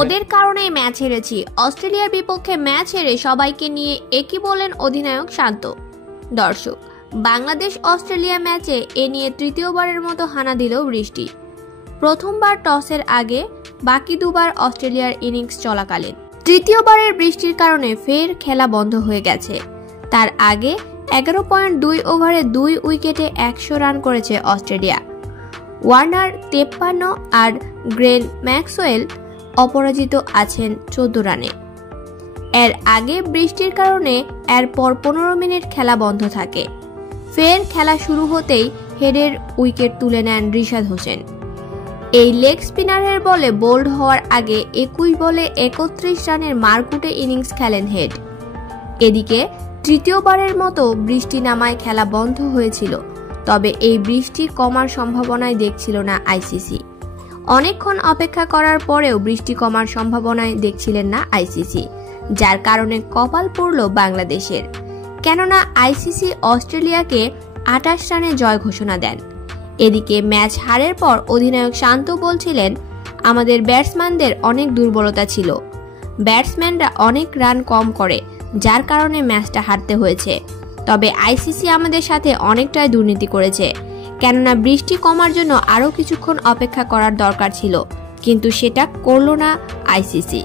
ওদের কারণেই ম্যাচ হেরেছি। অস্ট্রেলিয়ার বিপক্ষে ম্যাচ হেরে সবাইকে নিয়ে একই বলেন অধিনায়ক শান্ত। দর্শক, বাংলাদেশ অস্ট্রেলিয়া ম্যাচে এ নিয়ে তৃতীয়বারের মতো হানা দিল বৃষ্টি। প্রথমবার টসের আগে, বাকি দুবার অস্ট্রেলিয়ার ইনিংস চলাকালীন। তৃতীয়বারের বৃষ্টির কারণে ফের খেলা বন্ধ হয়ে গেছে। তার আগে 11.2 ওভারে 2 উইকেটে 100 রান করেছে অস্ট্রেলিয়া। ওয়ার্নার 53 আর গ্লেন ম্যাক্সওয়েল অপরাজিত আছেন 14 রানে। এর আগে বৃষ্টির কারণে এরপর 15 মিনিট খেলা বন্ধ থাকে। ফের খেলা শুরু হতেই হেডের উইকেট তুলে নেন রিশাদ হোসেন। এই লেগ স্পিনারের বলে বোল্ড হওয়ার আগে 21 বলে 31 রানের মারকুটে ইনিংস খেলেন হেড। এদিকে তৃতীয়বারের মতো বৃষ্টি নামায় খেলা বন্ধ হয়েছিল, তবে এই বৃষ্টি কমার সম্ভাবনাই দেখছিল না আইসিসি। অনেকক্ষণ অপেক্ষা করার পরেও বৃষ্টি কমার সম্ভাবনাই দেখছিলেন না আইসিসি, যার কারণে কপাল পড়ল বাংলাদেশের। কেননা আইসিসি অস্ট্রেলিয়াকে 28 রানে জয় ঘোষণা দেন। এদিকে ম্যাচ হারের পর অধিনায়ক শান্ত বলছিলেন, আমাদের ব্যাটসম্যানদের অনেক দুর্বলতা ছিল, ব্যাটসম্যানরা অনেক রান কম করে, যার কারণে ম্যাচটা হারতে হয়েছে। তবে আইসিসি আমাদের সাথে অনেকটাই দুর্নীতি করেছে, কেননা বৃষ্টি কমার জন্য আরও কিছুক্ষণ অপেক্ষা করার দরকার ছিল, কিন্তু সেটা করল না আইসিসি।